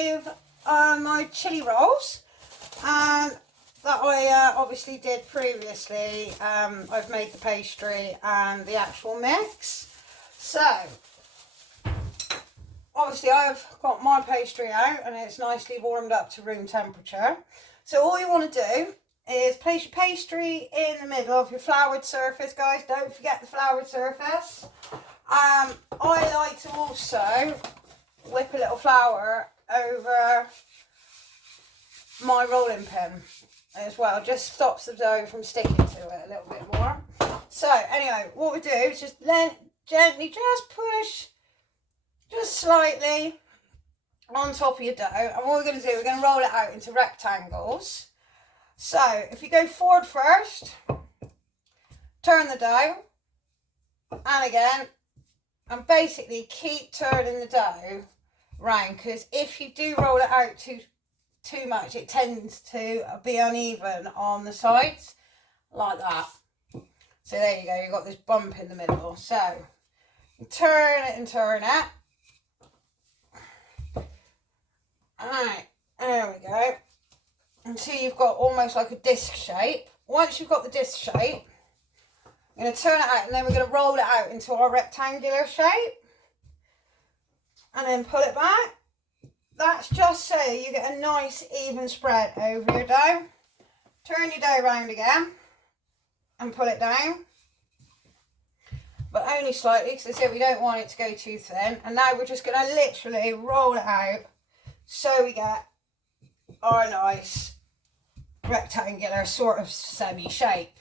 With my chili rolls, and that I obviously did previously. I've made the pastry and the actual mix. So obviously I've got my pastry out and it's nicely warmed up to room temperature. So all you want to do is place your pastry in the middle of your floured surface, guys. Don't forget the floured surface. I like to also whip a little flour over my rolling pin as well. Just stops the dough from sticking to it a little bit more. So anyway, what we do is just gently just push just slightly on top of your dough, and what we're going to do, we're going to roll it out into rectangles. So if you go forward first, turn the dough, and again, and basically keep turning the dough round, because if you do roll it out too much, it tends to be uneven on the sides, like that. So there you go, you've got this bump in the middle. So turn it and turn it. Alright, there we go. Until you've got almost like a disc shape. Once you've got the disc shape, I'm going to turn it out, and then we're going to roll it out into our rectangular shape. And then pull it back. That's just so you get a nice even spread over your dough. Turn your dough around again and pull it down. But only slightly, because I said we don't want it to go too thin. And now we're just going to literally roll it out so we get our nice rectangular sort of semi shape.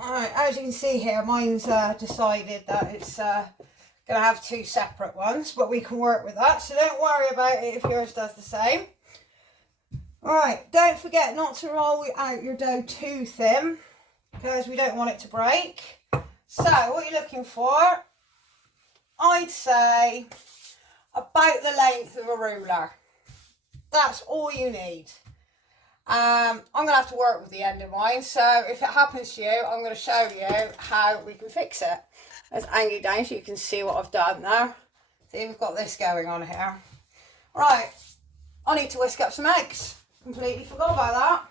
Alright, as you can see here, mine's decided that it's going to have two separate ones, but we can work with that, so don't worry about it if yours does the same. Alright, don't forget not to roll out your dough too thin, because we don't want it to break. So what you're looking for, I'd say about the length of a ruler. That's all you need. I'm going to have to work with the end of mine, so if it happens to you, I'm going to show you how we can fix it. Let's angle down so you can see what I've done there. See, we've got this going on here. Right, I need to whisk up some eggs. Completely forgot about that.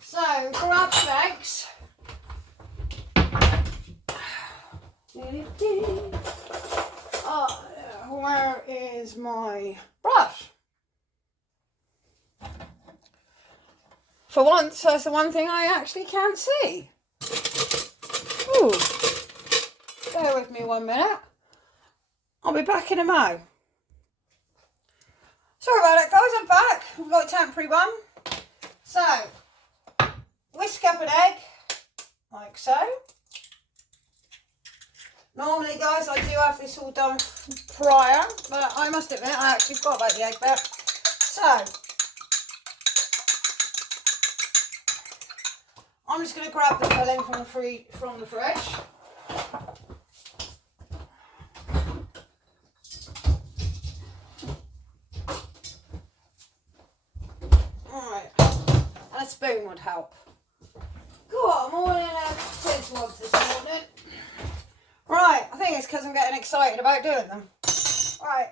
So, grab some eggs. Oh, where is my brush? For once, that's the one thing I actually can't see. Ooh. Bear with me 1 minute. I'll be back in a mo. Sorry about it, guys, I'm back. We've got a temporary one. So, whisk up an egg, like so. Normally, guys, I do have this all done prior, but I must admit, I actually forgot about the egg bit. So, I'm just going to grab the filling from the fridge. Alright, and a spoon would help. God, I'm all in a kids' mugs this morning. Right, I think it's because I'm getting excited about doing them. Right.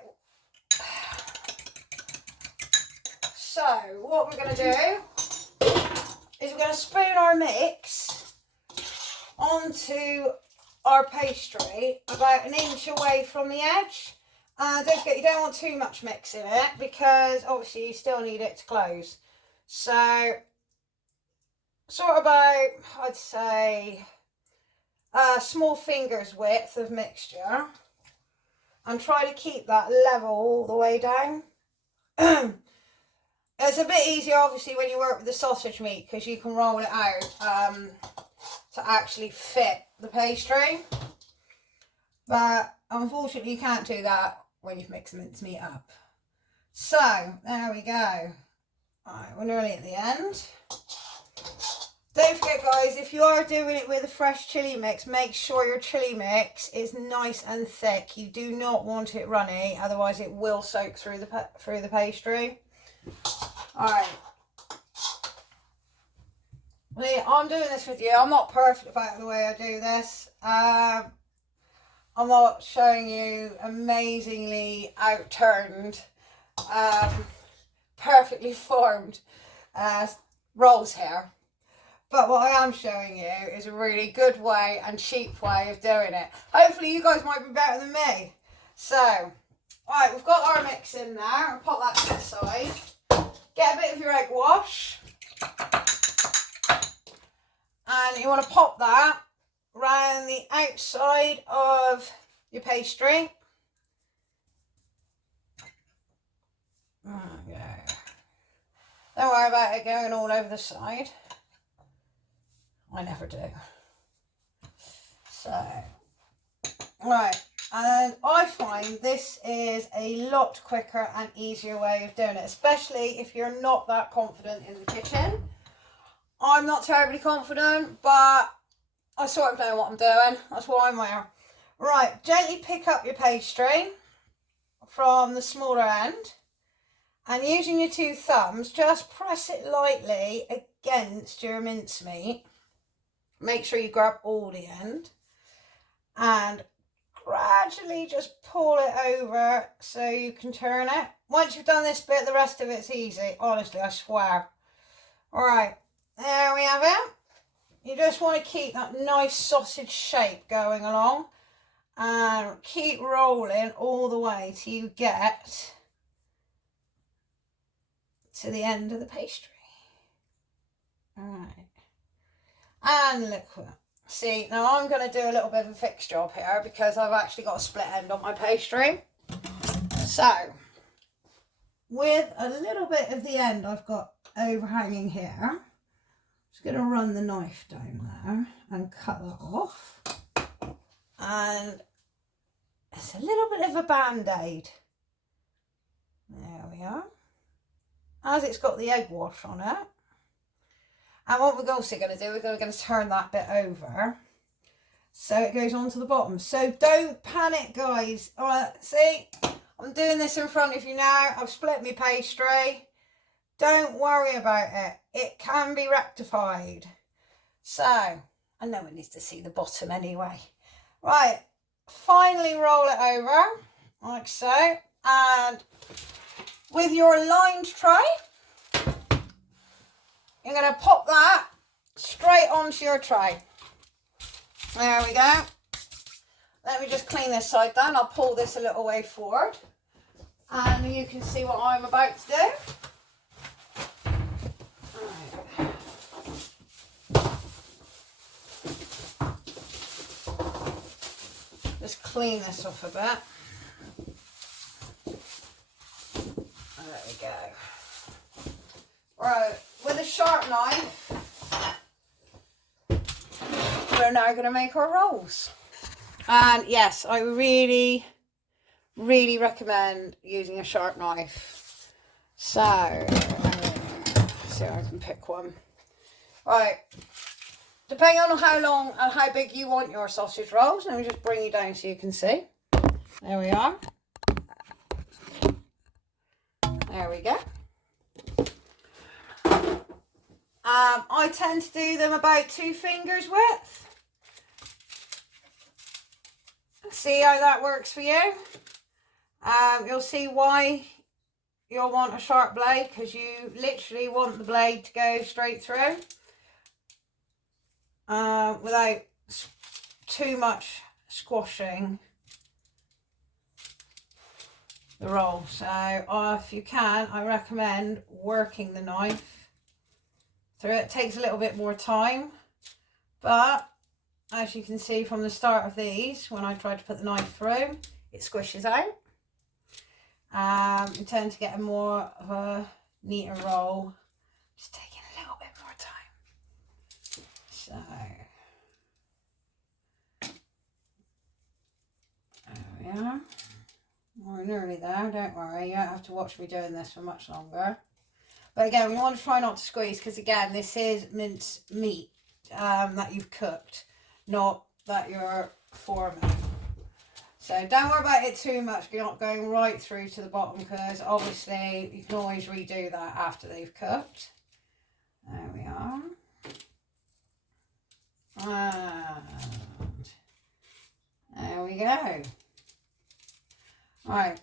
So, what we're going to do is we're going to spoon our mix onto our pastry about 1 inch away from the edge. Don't forget, you don't want too much mix in it, because obviously you still need it to close. So, sort of about, I'd say, small fingers width of mixture, and try to keep that level all the way down. It's a bit easier obviously when you work with the sausage meat, because you can roll it out to actually fit the pastry, but unfortunately you can't do that when you've mixed the mincemeat up. So there we go. Alright, we're nearly at the end. Don't forget, guys, if you are doing it with a fresh chili mix, make sure your chili mix is nice and thick. You do not want it runny, otherwise it will soak through the pastry. Alright. I'm doing this with you. I'm not perfect about the way I do this. I'm not showing you amazingly outturned, perfectly formed rolls here. But what I am showing you is a really good way and cheap way of doing it. Hopefully you guys might be better than me. So, right, we've got our mix in there. I'll pop that to the side. Get a bit of your egg wash. And you want to pop that around the outside of your pastry. Okay. Don't worry about it going all over the side. I never do. So, right, and I find this is a lot quicker and easier way of doing it, especially if you're not that confident in the kitchen. I'm not terribly confident, but I sort of know what I'm doing. That's why I'm here. Right, gently pick up your pastry from the smaller end, and using your two thumbs, just press it lightly against your mincemeat. Make sure you grab all the end and gradually just pull it over so you can turn it. Once you've done this bit, the rest of it's easy. Honestly, I swear. All right, there we have it. You just want to keep that nice sausage shape going along and keep rolling all the way till you get to the end of the pastry. All right. And look, see, now I'm going to do a little bit of a fix job here because I've actually got a split end on my pastry. So, with a little bit of the end I've got overhanging here, I'm just going to run the knife down there and cut that off. And it's a little bit of a band-aid. There we are. As it's got the egg wash on it. And what we're also going to do, we're going to turn that bit over so it goes onto the bottom. So don't panic, guys. All right, see, I'm doing this in front of you now. I've split my pastry. Don't worry about it. It can be rectified. So, and no one needs to see the bottom anyway. Right, finally roll it over, like so. And with your lined tray, you're going to pop that straight onto your tray. There we go. Let me just clean this side down. I'll pull this a little way forward. And you can see what I'm about to do. Right. Just clean this off a bit. There we go. Right. With a sharp knife, we're now going to make our rolls. And yes, I really recommend using a sharp knife. So, see if I can pick one. Right, depending on how long and how big you want your sausage rolls, let me just bring you down so you can see. There we are. There we go. I tend to do them about 2 fingers width. See how that works for you. You'll see why you'll want a sharp blade, because you literally want the blade to go straight through without too much squashing the roll. So if you can, I recommend working the knife through it. It takes a little bit more time, but as you can see from the start of these, when I try to put the knife through, it squishes out. You tend to get a more of a neater roll, just taking a little bit more time. So there we are. We're nearly there, don't worry, you don't have to watch me doing this for much longer. But again, we want to try not to squeeze, because again, this is minced meat that you've cooked, not that you're forming. So don't worry about it too much. You're not going right through to the bottom, because obviously you can always redo that after they've cooked. There we are. And There we go. Right.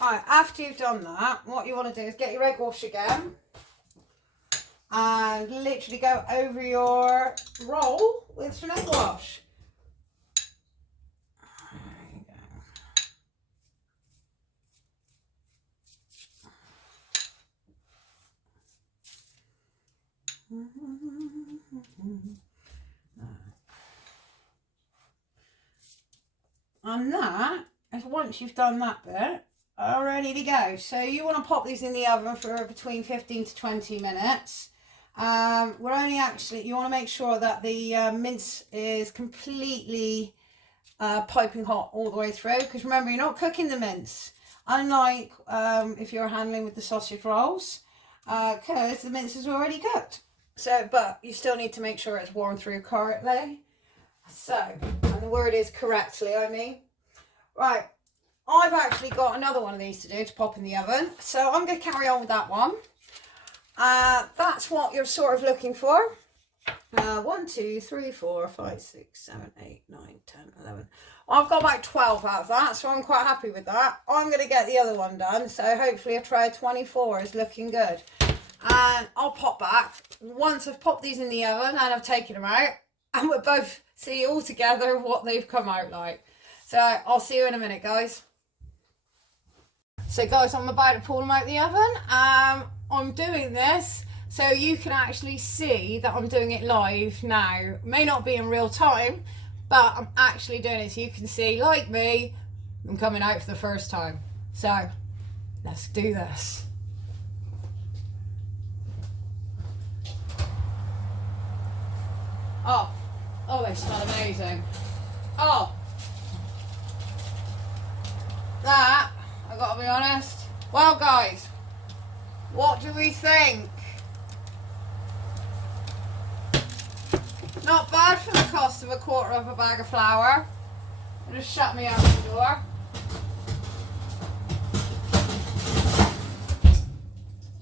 Alright, after you've done that, what you want to do is get your egg wash again and literally go over your roll with some egg wash. And that is, once you've done that bit, are ready to go. So you want to pop these in the oven for between 15 to 20 minutes. We're only actually, you want to make sure that the mince is completely piping hot all the way through, because remember, you're not cooking the mince, unlike if you're handling with the sausage rolls, because the mince is already cooked. So, but you still need to make sure it's warm through correctly. So, and the word is correctly, I mean. Right, I've actually got another one of these to do to pop in the oven. So I'm going to carry on with that one. That's what you're sort of looking for. 1, 2, 3, 4, 5, 6, 7, 8, 9, 10, 11. I've got about 12 out of that, so I'm quite happy with that. I'm going to get the other one done, so hopefully a tray of 24 is looking good. And I'll pop back once I've popped these in the oven and I've taken them out, and we'll both see all together what they've come out like. So I'll see you in a minute, guys. So guys, I'm about to pull them out of the oven. I'm doing this so you can actually see that I'm doing it live now. It may not be in real time, but I'm actually doing it so you can see, like me, I'm coming out for the first time. So let's do this. Oh, they smell amazing. Oh, that, I gotta be honest. Well guys, what do we think? Not bad for the cost of a quarter of a bag of flour. It'll just shut me out the door.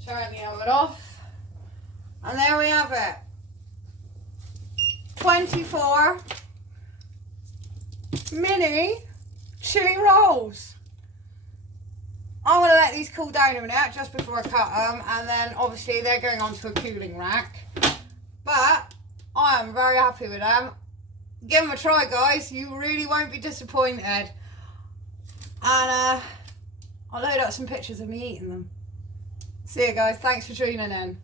Turn the oven off. And there we have it. 24 mini chili rolls. I'm going to let these cool down a minute just before I cut them, and then obviously they're going onto a cooling rack. But I am very happy with them. Give them a try, guys. You really won't be disappointed. And I'll load up some pictures of me eating them. See you guys. Thanks for tuning in.